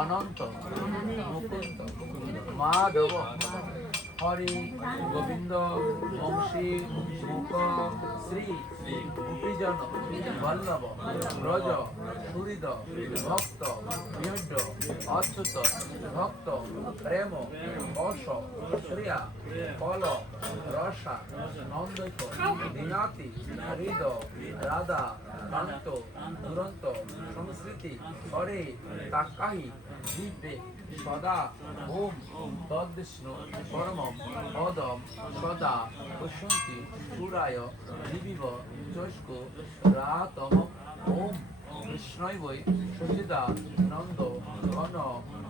অনন্ত মুকুন্দ মাধব হরি গোবিন্দ বংশী মুখ শ্রী গোপীজন বল্লভ ব্রজ সুহৃদ ভক্ত বিহ্য অচ্যুত ভক্ত প্রেম বশ শ্রিয়া কল রসা নন্দিত দিনাতি হৃদ রাধা কান্ত দুরন্ত সংস্কৃতি হরে তাকাহি দিব্যে সদা ওম তদ্বিষ্ণু পরমম পদম সদা পশ্যন্তি সুরায় দিবিব চৈষ্ক রাতম ওম কৃষ্ণৈবৈ সচিদা নন্দ ঘন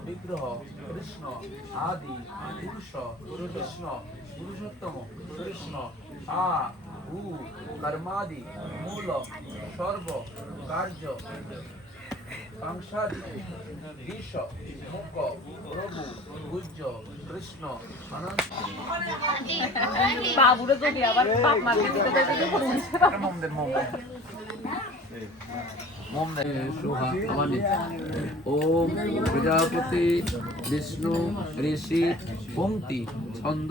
বিগ্রহ কৃষ্ণ আদি পুরুষ কৃষ্ণ পুরুষোত্তম কৃষ্ণ আ উ কর্মাদি মূল সর্ব কার্য সংসারী বিষ মুখ প্রভু পূজ্য কৃষ্ণ অনন্ত বাবুরে যদি আবার পাপ মারতে দিতে ওম প্রজাপতি বিষ্ণু ঋষি পঙ্ক্তি ছন্দ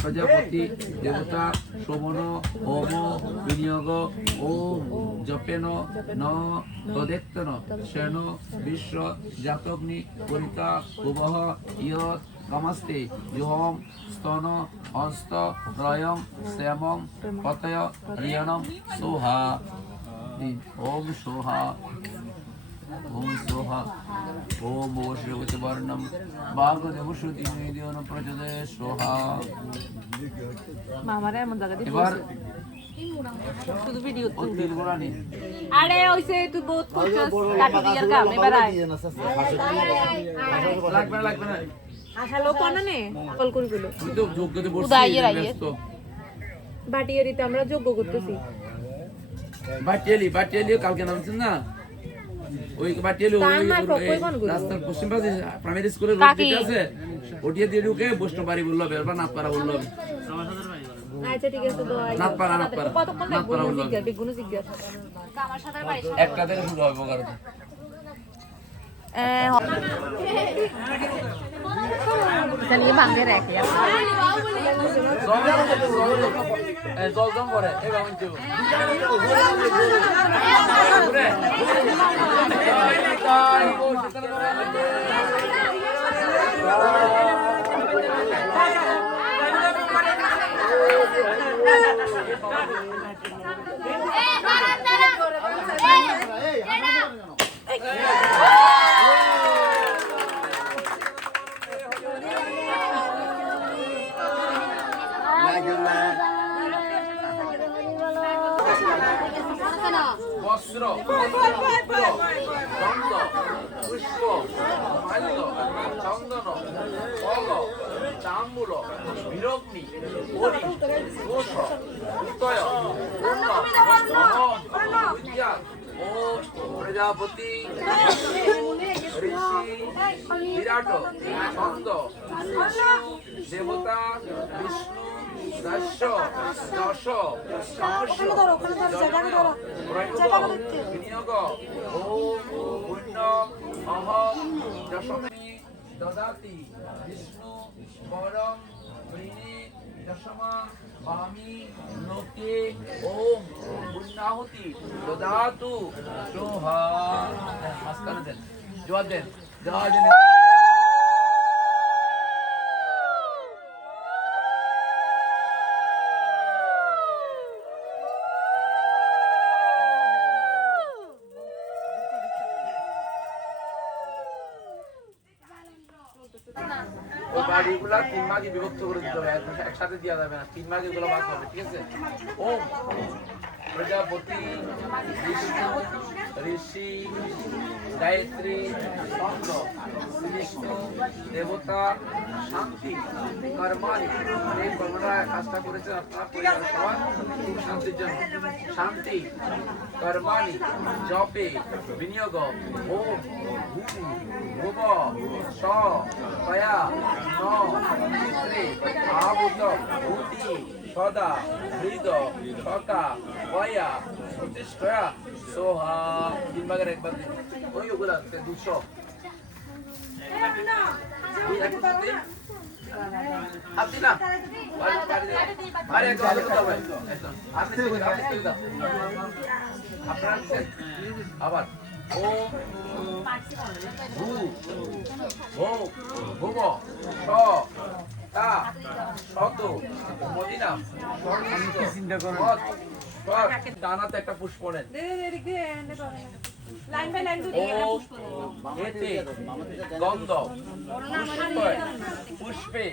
প্রজাপতি দেবতা শোভন হোম বিনিয়োগ ওম জপেন ন তদেক্তন সেন বিশ্ব জাতগ্নি পরিতা উবহ ইয়ৎ নমস্তে জুহম স্তন হস্ত রয়ং শ্যামং পতয় রিয়ণম সোহা ওম সোহা ওম সোহা ওম বর্ষবতী বর্ণম বাগদেবশ্রুতি মেদিয়ন প্রচোদয় সোহা। মামারে এমন জায়গা দিয়ে এবার শুধু ভিডিও তিল গোড়ানি আরে ওইসে তুই বহুত করছস কাটি দিয়ার কাম এবার আয় লাগবে না লাগবে না লোক আনে কল করি বলো তুমি তো যোগ্যতে বসছিস উদাইয়ের আইয়ে ব্যস্ত বাটিয়ারিতে আমরা যোগ্য করতেছি বাটিয়ালি কালকে নামছেন না ওই বাটিয়ালি রাস্তার পশ্চিম পাশে প্রাইমারি স্কুলের রোড যেটা আছে ওটিয়ে দিয়ে ঢুকে বৈষ্ণব বাড়ি বললো বা নাথপাড়া বললো আচ্ছা ঠিক আছে তো নাথপাড়া কতক্ষণ লাগবে বললো বেগুনো জিজ্ঞাসা আমার সাথে বাড়ি একটা থেকে শুরু হবে ওখানে চলিয়ে বাঁধে রাখি জল জম করে এবার বস্ত্র গন্ধ পুষ্প মাল্য চন্দন ফল তাম্বুল বিরগ্নি বলি দোষ উত্তয় বিদ্যা ও প্রজাপতি ঋষি বিরাট ছন্দ দেবতা বিষ্ণু দশ দশ বিনিয়োগ ওম পুণ্য অহ দশমী দদাতি বিষ্ণু পরম ঋণী দশমা বামি লোকে ওম পুণ্যাহুতি দদাতু সোহা। মাঝখানে দেন জোয়ার দেন জোয়ার দেন ওই বাড়িগুলা 3 ভাগে বিভক্ত করে দিতে হবে, একসাথে দেওয়া যাবে না, 3 ভাগে এগুলো ভাগ হবে, ঠিক আছে? ওম প্রজাপতি বিষ্ণু ঋষি গায়ত্রী ছন্দ বিষ্ণু দেবতা শান্তি কর্মানি, এই কর্মটা কাজটা করেছেন আপনার পরিবার সবার সুখ শান্তির জন্য। শান্তি কর্মানি জপে বিনিয়োগ ওম ভুব স কয়া ন চিত্রে আবুত ভূতি সদা হৃদ সকা কয়া প্রতিষ্ঠা সোহা। 3 ভাগের 1 ভাগ ওই ওগুলা 200 হাতি না আরে একটু আগে দাও ভাই আপনি দাও আপনারা দিচ্ছেন আবার ও ভূ ভূ ভূব স তা শত মদিনা ডানাতে একটা পুষ্প নেন এতে গন্ধ পুষ্পে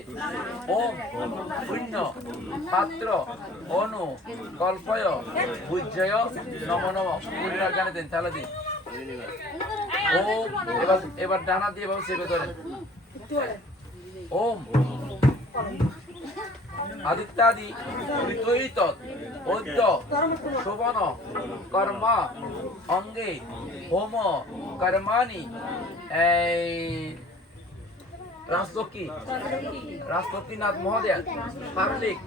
ওম পুণ্য পাত্র অনু কল্পয় পূজ্যয় নম নম পুরীরা গানে দেন তাহলে দিন ওম এবার ডানা দিয়ে এবার চেপে ধরেন ওম আদিত্যাদি ঋতৈত অদ্য শোভন কর্ম অঙ্গে হোম কর্মাণি রাষ্ট্রপতিনাথ মহোদয় শারীরিক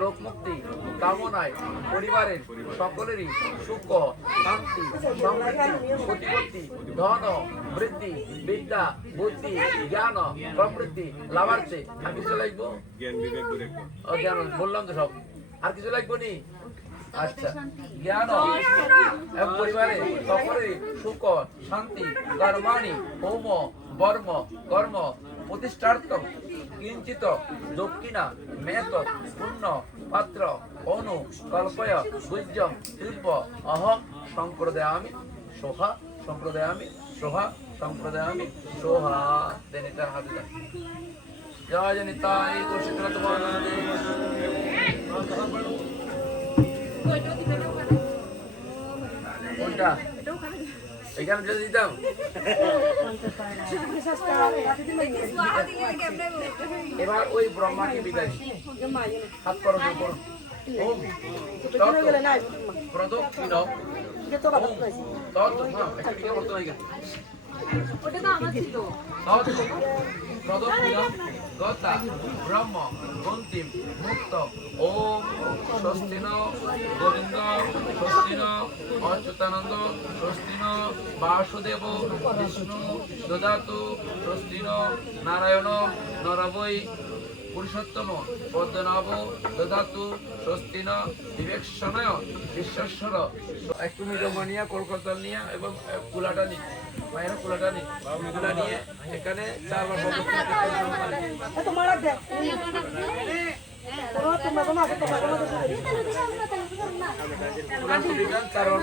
রোগ মুক্তি কামনায় পরিবারের সকলেরই সুখ শান্তি সমৃদ্ধি প্রতিপত্তি ধন বৃদ্ধি বিদ্যা বুদ্ধি জ্ঞান প্রবৃত্তি লাভার্থে আর কিছু লাগবো জ্ঞান বললাম তো সব আর কিছু লাগবো নি আচ্ছা জ্ঞান এবং পরিবারে সকলেরই সুখ শান্তি কর্মাণি হোম বর্ম কর্ম প্রতিষ্ঠার্থম কিঞ্চিত দক্ষিণা মেত পুণ্য পাত্র অনু কল্পয় গুজ্জম শিল্প অহম সম্প্রদায়ামি সোহা সম্প্রদায়ামি সোহা সম্প্রদায়ামি সোহা দেন এটার হাতে দেন জয় জনিতাই কৌশিকরা তোমার কোনটা এখানে যদি দিতাম এবার ওই ব্রহ্মাকে বিদায় হাত করো করুন ওম প্রদক্ষিণ প্রদক্ষিণ গতা ব্রহ্ম অন্তিম মুক্ত ওম স্বস্তিন গোবিন্দ স্বস্তিন অচ্যুতানন্দ স্বস্তিন বাসুদেব বিষ্ণু দদাতু স্বস্তিন নারায়ণ নরবৈ পুরুষোত্তম পদ্মনাভ দদাতু স্বস্তিন বিবেকশনয় বিশ্বেশ্বর একটু মিলমনিয়া কলকাতা নিয়ে এবং কুলাটা নিয়ে মায়ের কুলাটা নিয়ে কুলা নিয়ে এখানে 4 বার চারবার